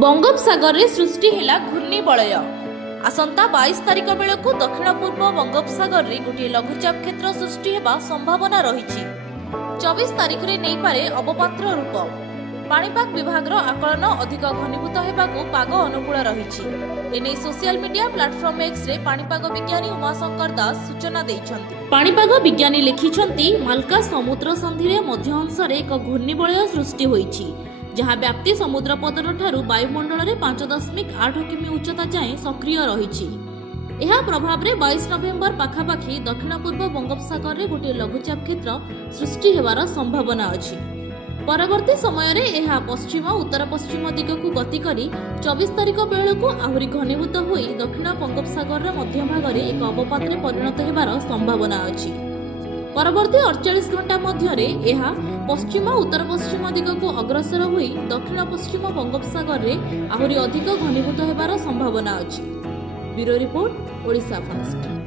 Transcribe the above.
बंगोपसागर रे सृष्टि हेला घूर्णिबलय। आसंता 22 तारिख बेलू दक्षिण पूर्व बंगोपसागर रे गोटे लघुचाप क्षेत्र सृष्टि हेबा संभावना रही। 24 तारिख रे नहीं पारे अवपात्र रूप। पाणीपाग विभाग आकलन अधिक घनीभूत होगाकू पाग अनुकूल रही। एने social media platform X ray पाणीपाग विज्ञानी उमाशंकर दास सूचना देइछन्ति। पाणीपाग विज्ञानी लिखिछन्ति मालका समुद्र संधि रे मध्य अंश रे एक घूर्णिबलय सृष्टि होईछि, जहाँ व्याप्ति समुद्र पतन ठारू वायुमंडल में 5.8 किमी उच्चता जाए सक्रिय रही। यह प्रभाव में 22 नवेम्बर पाखापाखि दक्षिण पूर्व बंगोपसागर में गोटे लघुचाप क्षेत्र सृष्टि होवार संभावना अछि। परवर्ती समय रे यह पश्चिम उत्तर पश्चिम दिग को गति करी 24 तारिख बेलू आहरी घनीभूत होई दक्षिण बंगोपसागर मध्य भाग में एक अवपात परिणत होवार संभावना अछि। परवर्ती 48 घंटा मध्य यह पश्चिम उत्तर पश्चिम दिग को अग्रसर होई दक्षिण पश्चिम बंगोपसागर में आहरी अधिक घनीभूत होवार संभावना अछि। Bureau report, Odisha first.